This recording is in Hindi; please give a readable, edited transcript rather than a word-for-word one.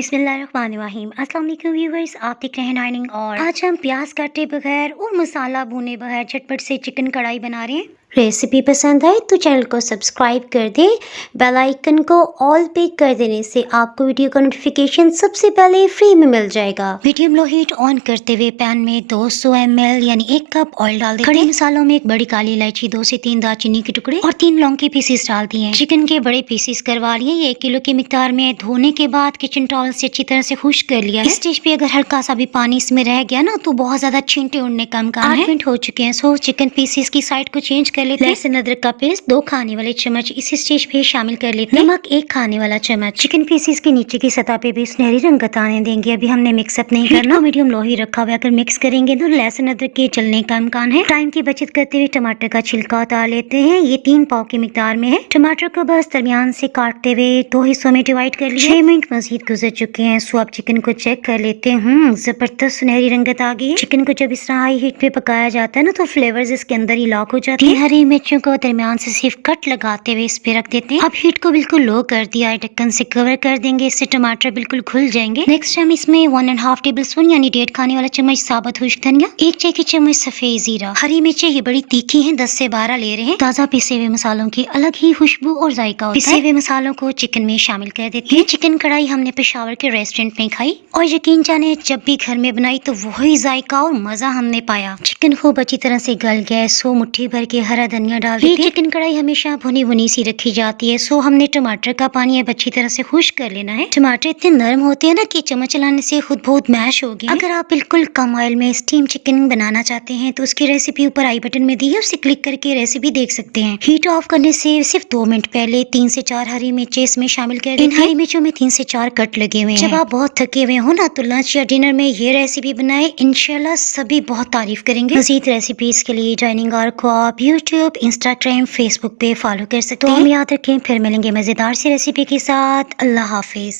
बिस्मिल्लाहिर्रहमानिर्रहीम। अस्सलाम वालेकुम व्यूअर्स, आप देख रहे हैं डाइनिंग। और आज हम प्याज काटे बगैर और मसाला भुने बगैर झटपट से चिकन कढ़ाई बना रहे हैं। रेसिपी पसंद आए तो चैनल को सब्सक्राइब कर दें। बेल आइकन को ऑल पे कर देने से आपको वीडियो का नोटिफिकेशन सबसे पहले फ्री में मिल जाएगा। मीडियम लो हीट ऑन करते हुए पैन में 200 ml यानी 1 कप ऑयल डाल दें। खड़े मसालों में 1 बड़ी काली इलायची, 2 से 3 दालचीनी के टुकड़े और 3 लौंग के पीसेस डाल दिए। चिकन के बड़े पीसेस करवा लिए। ये 1 किलो की मिकदार में धोने के बाद किचन टॉवल से अच्छी तरह से खुश्क कर लिया। इस स्टेज पे अगर हल्का सा भी पानी इसमें रह गया ना तो बहुत ज्यादा छींटे उड़ने का इम्कान है। 8 मिनट हो चुके हैं। सो चिकन पीसेस की साइड को चेंज कर लेते हैं। लहसुन अदरक का पेस्ट 2 खाने वाले चम्मच इस स्टेज पे शामिल कर लेते हैं। नमक 1 खाने वाला चम्मच। चिकन पीसेस के नीचे की सतह पे भी सुनहरी रंगत आने देंगे। अभी हमने मिक्सअप नहीं करना, मीडियम लो ही रखा हुआ। अगर मिक्स करेंगे तो लहसुन अदरक के जलने का इम्कान है। टाइम की बचत करते हुए टमाटर का छिलका उतार लेते हैं। ये 3 पाव की मिकदार में है। टमाटर को बस दरमियान से काटते हुए 2 हिस्सों में डिवाइड कर लिया। 6 मिनट मजीद गुजर चुके हैं। सो अब चिकन को चेक कर लेते हैं। जबरदस्त सुनहरी रंगत आ गई है। चिकन को जब इस तरह हाई हीट पे पकाया जाता है ना तो फ्लेवर्स इसके अंदर ही लॉक हो जाते हैं। 3 हरी मिर्चों को दरमियान से सिर्फ कट लगाते हुए इस पे रख देते हैं। अब हीट को बिल्कुल लो कर दिया है। ढक्कन से कवर कर देंगे, इससे टमाटर बिल्कुल घुल जाएंगे। नेक्स्ट हम इसमें 1.5 टेबल स्पून यानी 1.5 खाने वाला चम्मच साबुत खुश्क धनिया, 1 चाय की चम्मच सफेद जीरा। हरी मिर्चें ये बड़ी तीखी हैं, 10 से 12 ले रहे हैं। ताजा पिसे हुए मसालों की अलग ही खुशबू और जायका होता है। पिसे हुए मसालों को चिकन में शामिल कर देते हैं। चिकन कढ़ाई हमने पेशावर के रेस्टोरेंट में खाई और यकीन जाने जब भी घर में बनाई तो वही जायका और मजा हमने पाया। चिकन खूब अच्छी तरह से गल गया। सो मुट्ठी भर के हरा धनिया डाल देते हैं। चिकन कढ़ाई हमेशा भुनी भुनी सी रखी जाती है। सो हमने टमाटर का पानी अब अच्छी तरह से खुश्क कर लेना है। टमाटर इतने नरम होते हैं ना कि चम्मच चलाने से खुद बहुत मैश हो गए। अगर आप बिल्कुल कम ऑयल में स्टीम चिकन बनाना चाहते हैं तो उसकी रेसिपी ऊपर आई बटन में दी है, उसे क्लिक करके रेसिपी देख सकते हैं। हीट ऑफ करने से सिर्फ 2 मिनट पहले 3 से 4 हरी मिर्चें इसमें शामिल कर दें। इन हरी मिर्चों में 3 से 4 कट लगे हुए हैं। जब आप बहुत थके हुए हो ना तो लंच या डिनर में ये रेसिपी बनाए, इंशाल्लाह सभी बहुत तारीफ करेंगे। मजीद रेसिपीज के लिए डाइनिंग आवर को आप यूट्यूब, इंस्टाग्राम, फेसबुक पे फॉलो कर सकते हैं। तो याद रखें, फिर मिलेंगे मजेदार सी रेसिपी के साथ। अल्लाह हाफिज।